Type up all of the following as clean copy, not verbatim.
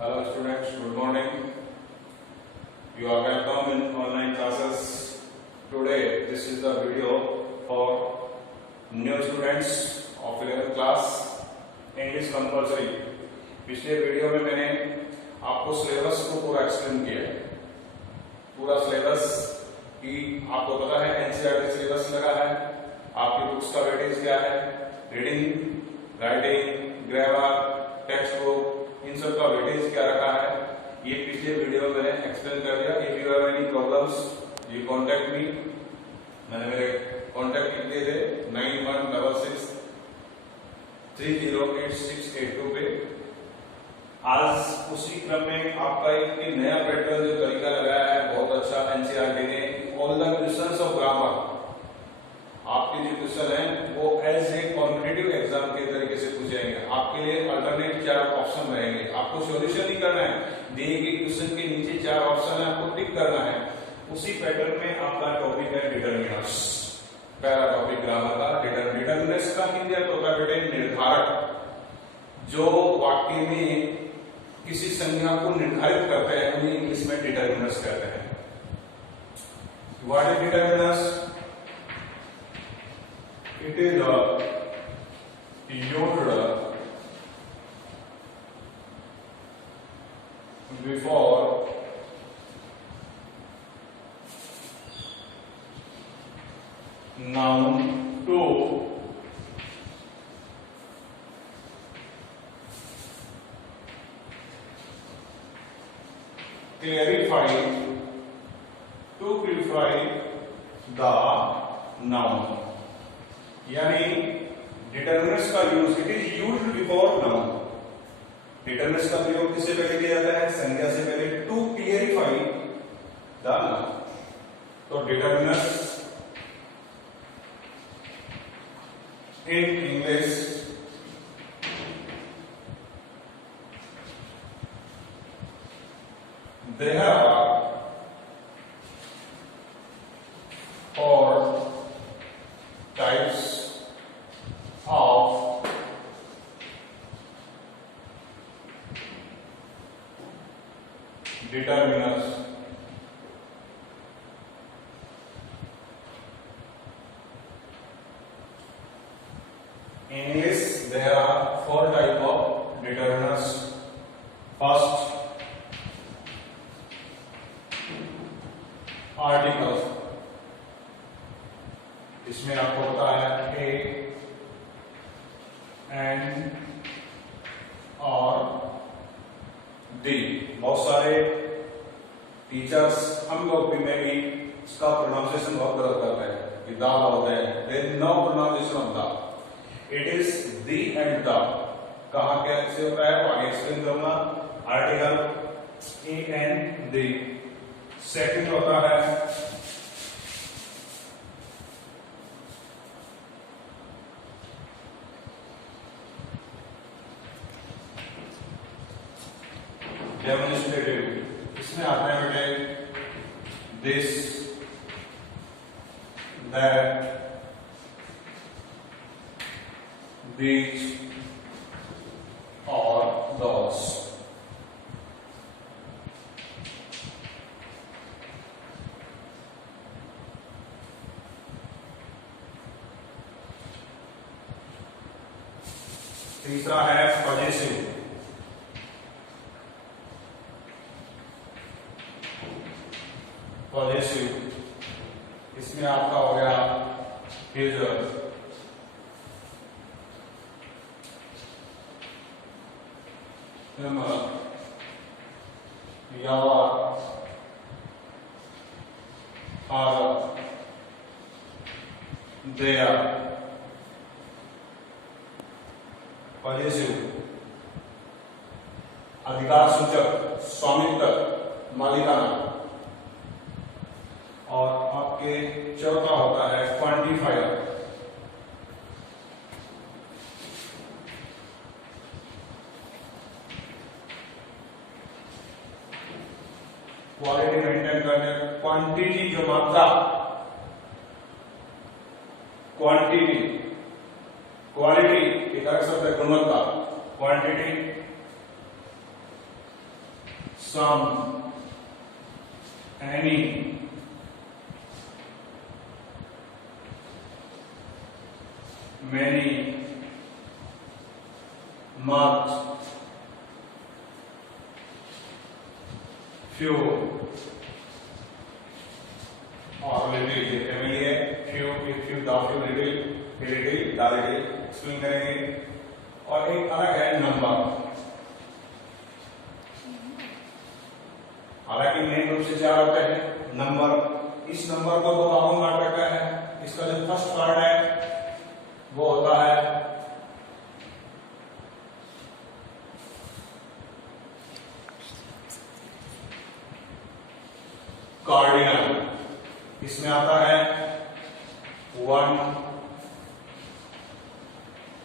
Hello students, good morning. You are welcome in online classes. Today this is the video for new students of 11th class English compulsory. पिछले video में मैंने आपको syllabus को पूरा explain किया है। पूरा सिलेबस की आपको पता है एनसीईआरटी सिलेबस लगा है, आपकी बुक्स का वेटेज क्या है, reading, writing, grammar, textbook, इन सब का वेटेज क्या रखा है, ये पिछले वीडियो में मैंने एक्सप्लेन कर दिया। If you have any problems you contact me. मैंने मेरे कांटेक्ट किए थे 9166308682 पे। आज उसी क्रम में आपका एक नया पैटर्न जो तरीका लगाया है बहुत अच्छा एनसीईआरटी ने, all the questions of grammar. आपके जो क्वेश्चन है वो एज ए कॉम्पिटिटिव एग्जाम के तरीके से पूछे जाएंगे। आपके लिए अल्टरनेट 4 ऑप्शन रहेंगे, आपको सॉल्यूशन नहीं करना है, दिए गए क्वेश्चन के नीचे 4 ऑप्शन है, आपको टिक करना है। उसी पैटर्न में आपका टॉपिक है डिटरमिनर्स, पहला टॉपिक ग्रामर का डिटरमिनर्स का हिंदी अर्थ होता है बेटे निर्धारक, जो वाक्य में किसी संज्ञा को निर्धारित करते हैं उन्हें इंग्लिश में डिटरमिनर्स कहते हैं। What is determiners? It is used before noun to clarify the noun। यानी डिटरमिनर्स का use, it is used before noun. Determiners का प्रयोग किससे पहले किया जाता है? संज्ञा से पहले, टू क्लियरिफाई द नाउन। तो determiners in English they have four types of determiners। In English there are 4 types of determiners। First, articles। इसमें आपको पता है ए, एंड और डी। बहुत सारे टीचर्स, हम लोग भी, मैं भी इसका प्रोनाउंसिएशन बहुत गलत करते हैं कि दा बोलते हैं। There is no pronunciation of da, it is the and the. कहां कैसे होता है वो आगे एक्सप्लेन करूंगा। Article a and the. Second होता है डेमोन्स्ट्रेटिव। इसमें आता है बेटे दिस, दैट, these और those। तीसरा है पॉजिटिव। पॉजिटिव इसमें आपका हो गया his, your, her, their. Positive अधिकार सूचक, स्वामित्व, मालिकाना। और आपके चौथा होता है क्वांटिफायर। क्वालिटी मेंटेन करने, क्वांटिटी जो मात्रा, क्वांटिटी, क्वालिटी एक अलग शब्द है गुणवत्ता, quantity some, any, many, much, few और little ये फैमिली है। few, if few, the few, little, the little explain करेंगे। और एक अलग है नंबर। हालांकि मेन रूप से चार होते हैं नंबर। इस नंबर को दो भागों में बांट रखा है। इसका जो फर्स्ट पार्ट है वो होता है कार्डिनल। इसमें आता है 1,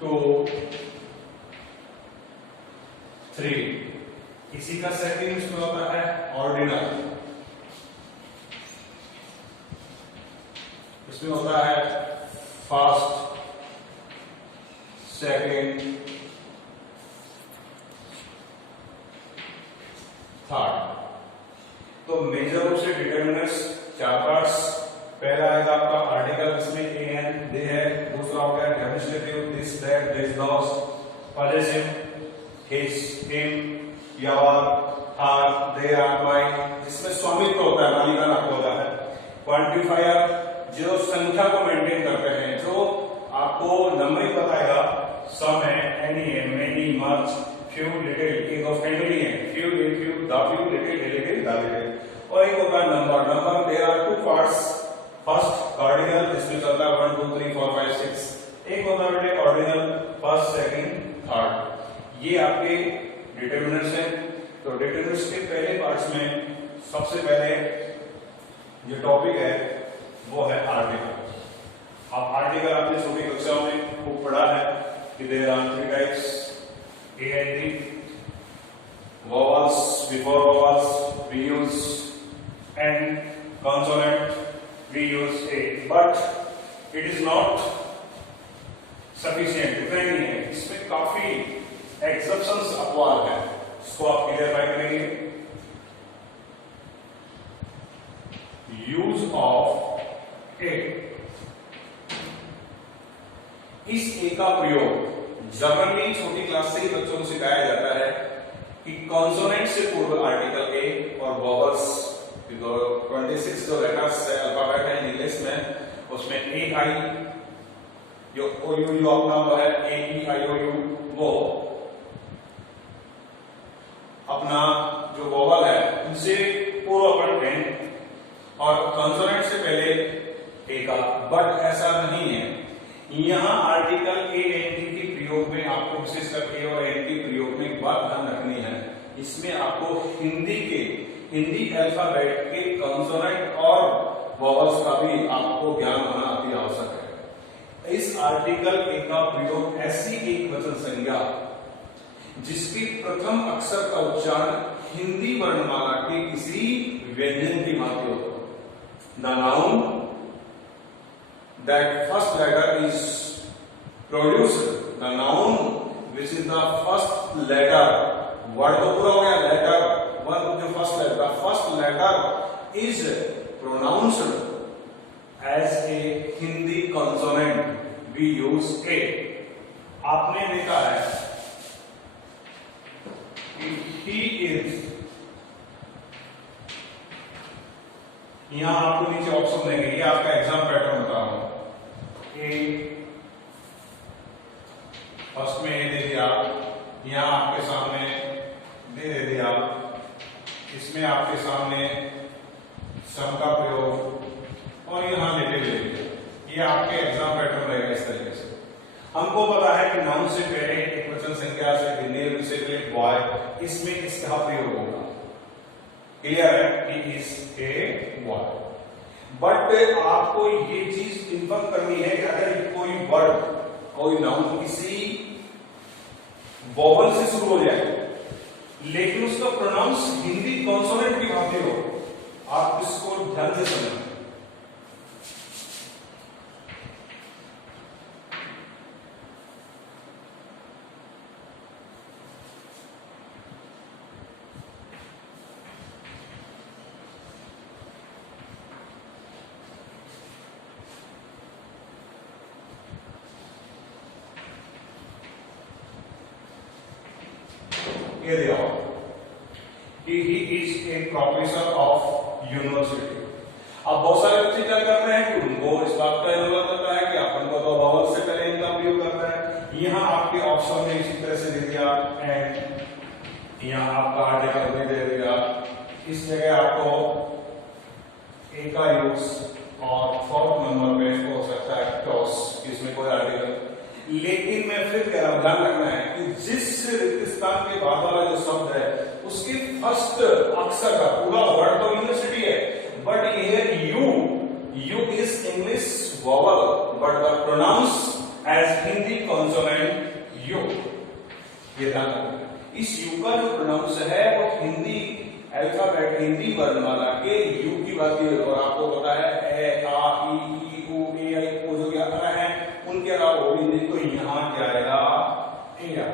2, 3। इसी का सेकंड इसमें होता है ऑर्डिनल। इसमें होता है फर्स्ट, सेकंड, थर्ड। तो मेजर रूप से डिटरमिनर्स चार पार्ट्स। पहला आएगा आपका आर्टिकल, इसमें ए एन दे है। दूसरा हो गया demonstrative, this that this those. Possessive, his him your our they are my, जिसमें स्वामित्व होता है, मालिकाना होता है। क्वांटिफायर जो संख्या को मेंटेन करते हैं, जो आपको नंबर ही बताएगा। सम है, एनी है, मेनी, मच, फ्यू, लिटिल। एक और फैमिली है, few, the few, little, the little. और एक होगा number. Number there are two parts. First cardinal, जिसमें चलता है 1 2 3 4 5 6। एक होता है ऑर्डिनल, फर्स्ट, सेकंड, थर्ड। ये आपके डिटरमिनर्स हैं। तो डिटरमिनर्स के पहले पार्ट्स में सबसे पहले जो टॉपिक है वो है आर्टिकल। अब आर्टिकल आपने छोटी कक्षाओं में खूब पढ़ा है कि there are 3 types, a and the. vowels, before vowels we use N, consonant we use A, but it is not sufficient, इतना ही नहीं है। इसमें काफी एक्सेप्शंस अपवाद है, इसको आप क्लियरफाई करेंगे। यूज ऑफ ए, इस ए का प्रयोग जनरली छोटी क्लास से ही बच्चों को सिखाया जाता है कि कॉन्सोनेंट से पूर्व आर्टिकल ए और वॉवल्स, 26 जो लेटर्स है अल्फाबेट है इंग्लिश में, उसमें ए आई जो ओ यू यू अपना वो है ए ई आई ओ यू, वो अपना जो वॉवल है उनसे पूर्व अपन लें और कॉन्सोनेंट से पहले ए का। बट ऐसा नहीं है। यहां आर्टिकल ए एन टी के प्रयोग में आपको विशेषकर ए और एन के प्रयोग में एक बात ध्यान रखनी है। इसमें आपको हिंदी अल्फाबेट के कॉन्सोनेंट और वॉवल्स का भी आपको ज्ञान होना अति आवश्यक है। इस आर्टिकल ए का प्रयोग ऐसी एक वचन संज्ञा जिसके प्रथम अक्षर का उच्चारण हिंदी वर्णमाला के किसी व्यंजन की भांति हो। The noun that first letter is produced, the noun which is the first letter, word तो पूरा हो गया, letter one जो first letter, the first letter is pronounced as a Hindi consonant, we use a। आपने देखा है कि he is, यहां आपको नीचे ऑप्शन देंगे, ये आपका एग्जाम पैटर्न बता रहा हूं। ए फर्स्ट में ए दे दिया, यहां आपके सामने दे दिया, इसमें आपके सामने सम का प्रयोग और यहां लिटिल ले दिया। ये आपके एग्जाम पैटर्न रहेगा इस तरीके से। हमको पता है कि नाउन से पहले एक वचन संख्या से मेल से पहले बॉय, इसमें इसका प्रयोग होगा। क्लियर है, he is a boy. But आपको ये चीज इन्फॉर्म करनी है कि अगर कोई वर्ड, कोई नाउन किसी वॉवल से शुरू हो जाए लेकिन उसका प्रोनाउंस हिंदी कॉन्सोनेंट की भांति हो, आप इसको ध्यान से समझें। ये दिया हुआ कि he is a professor of university. अब बहुत सारे बच्चे क्या करते हैं कि उनको इस बात का जरूरत होता है कि अपन को तो वॉवल से पहले इनका प्रयोग करना है। यहाँ आपके ऑप्शन में इसी तरह से दे दिया एंड यहाँ आपका आर्टिकल भी दे दिया, इस जगह आपको ए का यूज और फोर्थ नंबर पे हो सकता है क्रॉस, इसमें कोई आर्टिकल। लेकिन मैं फिर कह रहा हूं ध्यान रखना है कि जिस रिक्तस्थान के बाद वाला जो शब्द है उसके फर्स्ट अक्षर का पूरा वर्ड तो यूनिवर्सिटी है, but here U is English vowel but the pronounce as Hindi consonant U. ये ध्यान रखना, इस यू का जो प्रोनाउंस है वो हिंदी अल्फाबेट हिंदी वर्णमाला के यू की बात की, और आपको पता है ए आ ई ऊ ए आई ओ जो क्या कर है उनके अलावा वो भी नहीं, तो यहां क्या आएगा ए आएगा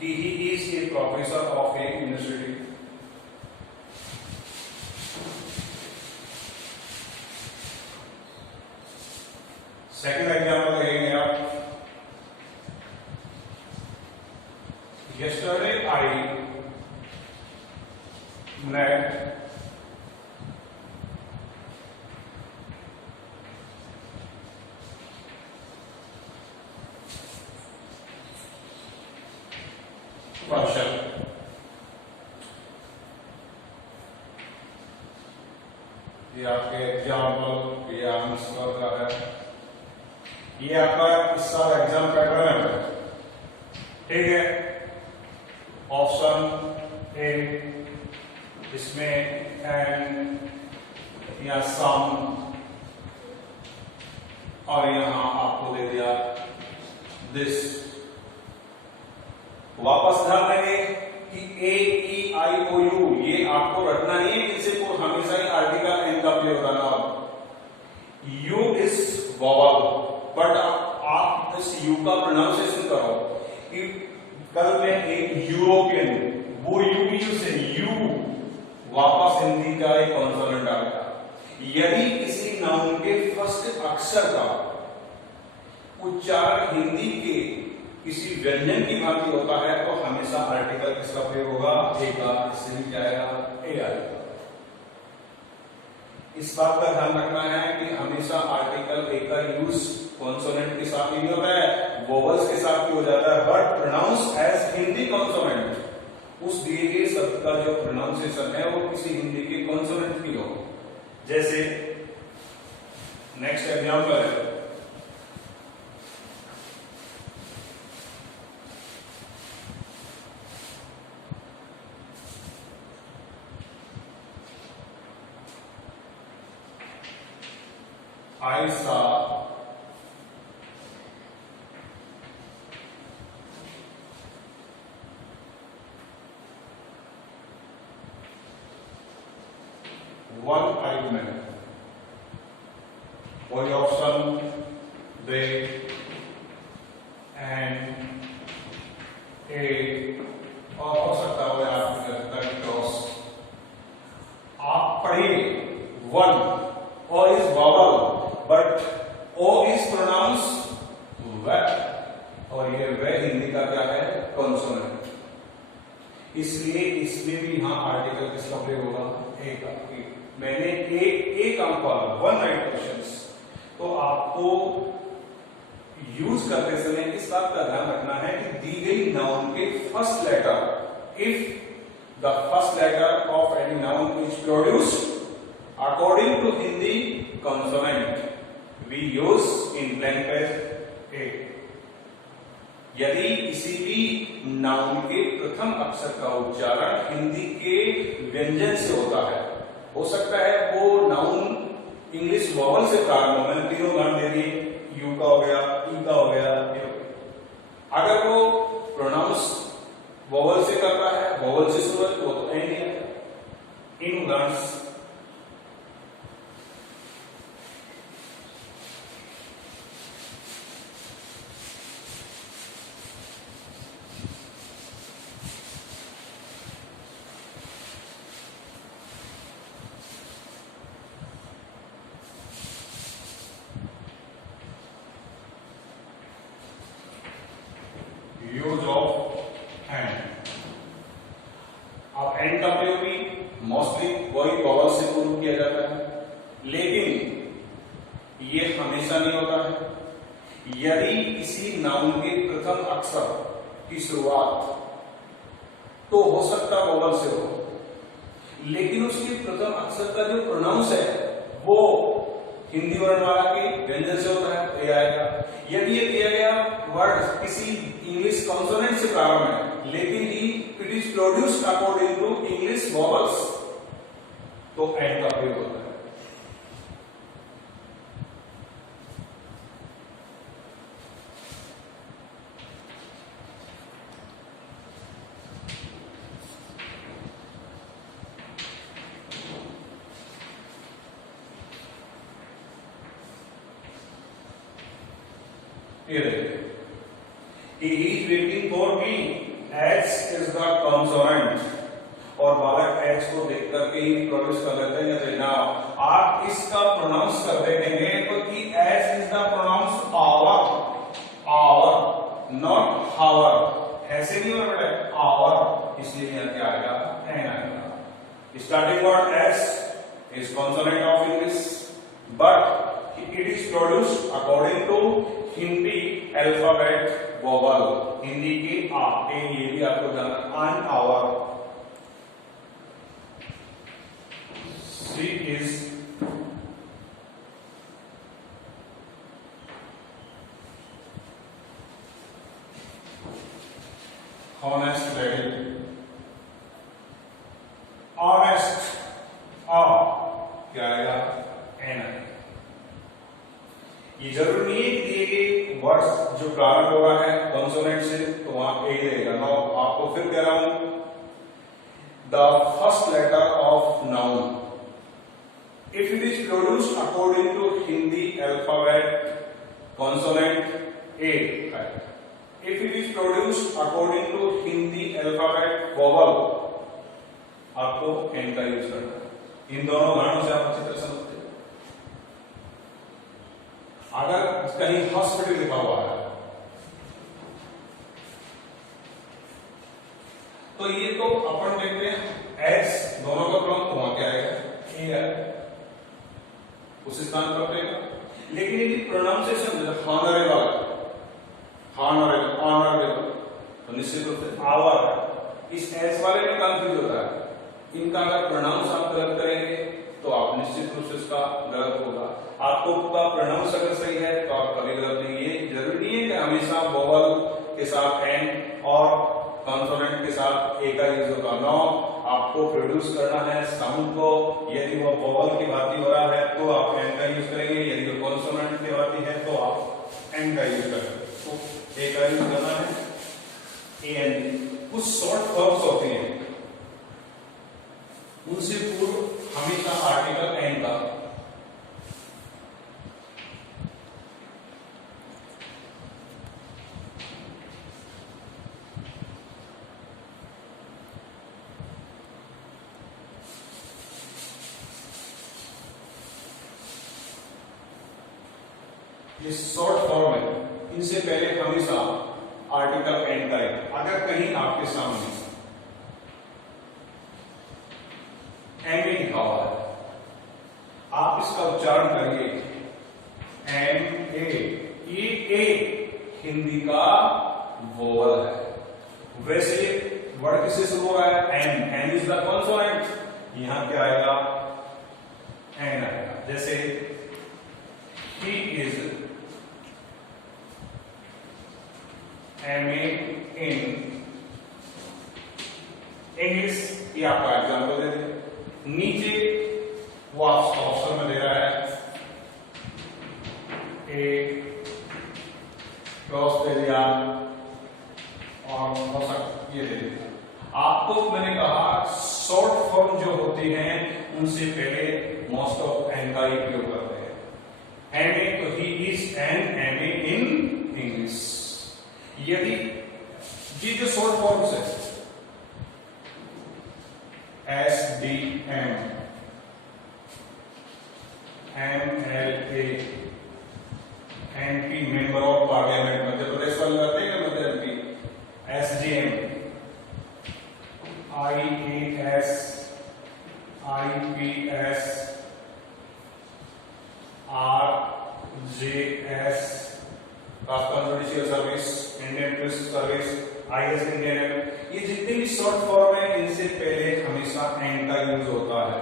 कि he is a professor of A university. Second example देखेंगे आप। Yesterday I met Varshal। ये आपके एग्जाम्पल ये आंसर का है, ये आपका इस साल एग्जाम पैटर्न है, ठीक है। ऑप्शन ए इसमें एंड या सम, और यहां आपको दे दिया दिस। वापस ध्यान देंगे कि ए ई आई ओ यू ये आपको रटना नहीं है, इनसे को हमेशा ही आर्टिकल एन का प्रयोग करना। यू इज वॉवल बट आप इस यू का प्रोनाउंसिएशन करो कि कल में एक यूरोपियन वो यू की यूज से यू वापस हिंदी का एक कॉन्सोनेंट आएगा। यदि किसी नाउन के फर्स्ट अक्षर का उच्चारण हिंदी के किसी व्यंजन की भांति होता है तो हमेशा आर्टिकल किसका प्रयोग होगा ए का, इससे भी क्या आएगा ए आएगा। इस बात का ध्यान रखना है कि हमेशा आर्टिकल ए का यूज कॉन्सोनेंट के साथ नहीं होता है, वोवल्स के साथ भी हो जाता है, but pronounce as Hindi consonant. उस दिए गए शब्द का जो प्रोनाउंसिएशन है वो किसी हिंदी के कॉन्सोनेंट की हो। जैसे नेक्स्ट एग्जांपल है, I saw one-eyed man। कोई ऑप्शन दे एंड ए, और हो सकता है आपकी क्रॉस। आप पढ़िए वन और is vowel but O is pronounce व, और ये व हिंदी का क्या है कॉन्सोनेंट, इसलिए इसमें भी यहां आर्टिकल किसका प्रयोग होगा ए का। मैंने एक अंक वाला वन राइट क्वेश्चंस, तो आपको यूज करते समय इस बात का ध्यान रखना है कि दी गई नाउन के first letter, if the first letter of any noun is produced according to Hindi consonant we use in blank page A। यदि किसी भी नाउन के प्रथम अक्षर का उच्चारण हिंदी के व्यंजन से होता है, हो सकता है वो नाउन इंग्लिश वॉवल से प्रारंभ हो, मैंने तीनों उदाहरण दे दिए, यू का हो गया, ई का हो गया, अगर वो प्रोनाउंस वॉवल से करता है, वॉवल से शुरुआत हो तो एंड है। इन उदाहरण use of hand। मोस्टली वही वॉवल से प्रूव किया जाता है, लेकिन ये हमेशा नहीं होता है। यदि किसी नाउन के प्रथम अक्षर की शुरुआत तो हो सकता वॉवल से हो, लेकिन उसके प्रथम अक्षर का जो प्रोनाउंस है वो हिंदी वर्णमाला के व्यंजन से होता है, तो ये आएगा। यदि ये दिया गया वर्ड किसी इंग्लिश कॉन्सोनेंट से प्रारंभ है, लेकिन it is produced according to English vowels, तो एंड का प्रयोग होता है। He is waiting for me. H is the consonant. और बालक H को देख करके ही प्रोड्यूस कर लेते हैं। जैसे नाउ आप इसका प्रोनाउंस कर देंगे तो कि H is the pronounce our, not our। ऐसे नहीं होना बेटा, our, इसलिए यहाँ क्या आएगा, N आएगा। Starting word H is consonant of English, but it is produced according to Hindi alphabet vowel, Hindi के आ ए, ये भी आपको जानना। An hour she is honest lady, honest आ क्या आएगा, एन आएगा। ये जरूरी नहीं है कि दिए गए वर्ड्स जो प्रारंभ हो रहा है कॉन्सोनेंट से तो वहां ए रहेगा। नाउ आपको फिर कह रहा हूं, the first letter of noun if it is produced according to Hindi alphabet consonant a, if it is produced according to Hindi alphabet vowel, आपको एन का यूज करना है। इन दोनों उदाहरणों से आप अच्छी तरह समझते हैं। अगर कहीं हॉस्पिटल लिखा हुआ है तो ये तो अपन देखते हैं एच दोनों का क्रम, तो वहां क्या आएगा, ए है, उस स्थान पर रहेगा। लेकिन यदि प्रोनाउंसिएशन हॉनरेबल, तो निश्चित रूप से आवर, इस एच वाले में कंफ्यूज होता है। इनका अगर प्रोनाउंस आप गलत करेंगे तो आप निश्चित रूप से इसका गलत होगा। आपको का प्रोनाउंस अगर सही है तो आप कभी गलत नहीं। ये जरूरी नहीं है कि हमेशा वोवल के साथ एन और कॉन्सोनेंट के साथ ए का यूज होगा। नो, आपको प्रोड्यूस करना है साउंड को। यदि वो वोवल की भांति हो रहा है तो आप एन का यूज करेंगे, यदि वो कॉन्सोनेंट की भांति है तो आप एन का यूज करेंगे। तो ए का यूज करना है, ए एन। कुछ शॉर्ट फॉर्म्स होती हैं, उनसे पूर्व हमेशा आर्टिकल एन का। ये शॉर्ट फॉर्म है, इनसे पहले हमेशा आर्टिकल एन का है। अगर कहीं आपके सामने एम ए लिखा हुआ है, आप इसका उच्चारण करिए एम ए। ये ए हिंदी का वोवल है। वैसे वर्ड किससे शुरू हो रहा है, M, M is the consonant. यहां क्या आएगा, एन आएगा। जैसे ही is M A in English, ये आपका एग्जाम्पल दे दें। नीचे वो आपको ऑप्शन में दे रहा है ए ऑस्ट्रेलिया और ये दे देता। आपको मैंने कहा शॉर्ट फॉर्म जो होती हैं उनसे पहले मोस्ट ऑफ एन का ही प्रयोग करते हैं। एम ए तो he is an M A in English. यदि ये जो शॉर्ट फॉर्म्स है SDM, MLA, MP member of parliament, Madhya Pradesh वाले करते हैं क्या, Madhya MP, SDM, IAS IPS RJS Rajasthan judicial service, Indian police service, IS Indian, ये जितने भी शॉर्ट फॉर्म है इनसे पहले हमेशा एन का यूज होता है।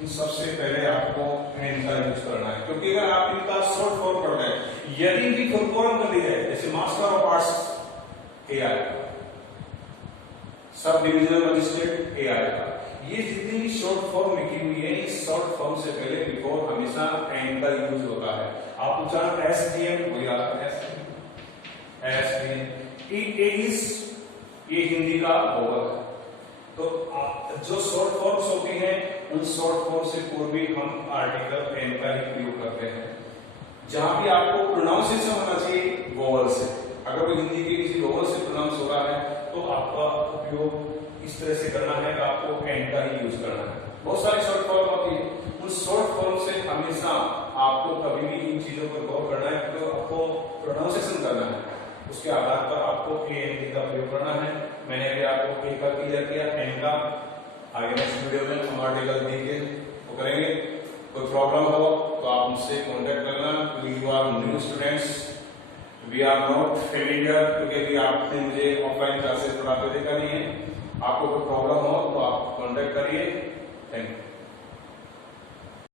इन सबसे पहले आपको एन का यूज करना है, क्योंकि अगर आप इनका शॉर्ट फॉर्म करते हैं, यदि इनकी फुल फॉर्म कर दी जाए जैसे master of arts AI, sub divisional magistrate AI का, ये जितनी भी शॉर्ट फॉर्म लिखी हुई है इस शॉर्ट फॉर्म से पहले बिफोर हमेशा एन का यूज होता है। आप उच्चारण SDM हो या SDM, ये हिंदी का होगा। तो जो शॉर्ट फॉर्म्स होती हैं उन शॉर्ट फॉर्म से पूर्व भी हम आर्टिकल एन का ही प्रयोग करते हैं। जहां भी आपको प्रोनाउंसिएशन होना चाहिए वोवल से, अगर वो हिंदी के किसी वोवल से प्रोनाउंस हो रहा है तो आपका उपयोग इस तरह से करना है कि आपको एन का ही यूज करना है। बहुत सारी शॉर्ट फॉर्म होती है, उन शॉर्ट फॉर्म से हमेशा आपको कभी भी इन चीजों पर गौर करना है, तो आपको प्रोनाउंसिएशन करना है, उसके आधार पर आपको AND का प्रयोग करना है। मैंने अभी आपको ए का क्लियर किया, एन का आगे नेक्स्ट वीडियो में हम आर्टिकल डी के वो करेंगे। कोई प्रॉब्लम हो तो आप मुझसे कांटेक्ट करना। You are new students, we are not familiar, क्योंकि अभी आपने मुझे ऑफलाइन क्लासेस पढ़ाते देखा नहीं है। आपको कोई प्रॉब्लम हो तो आप कांटेक्ट करिए। Thank you.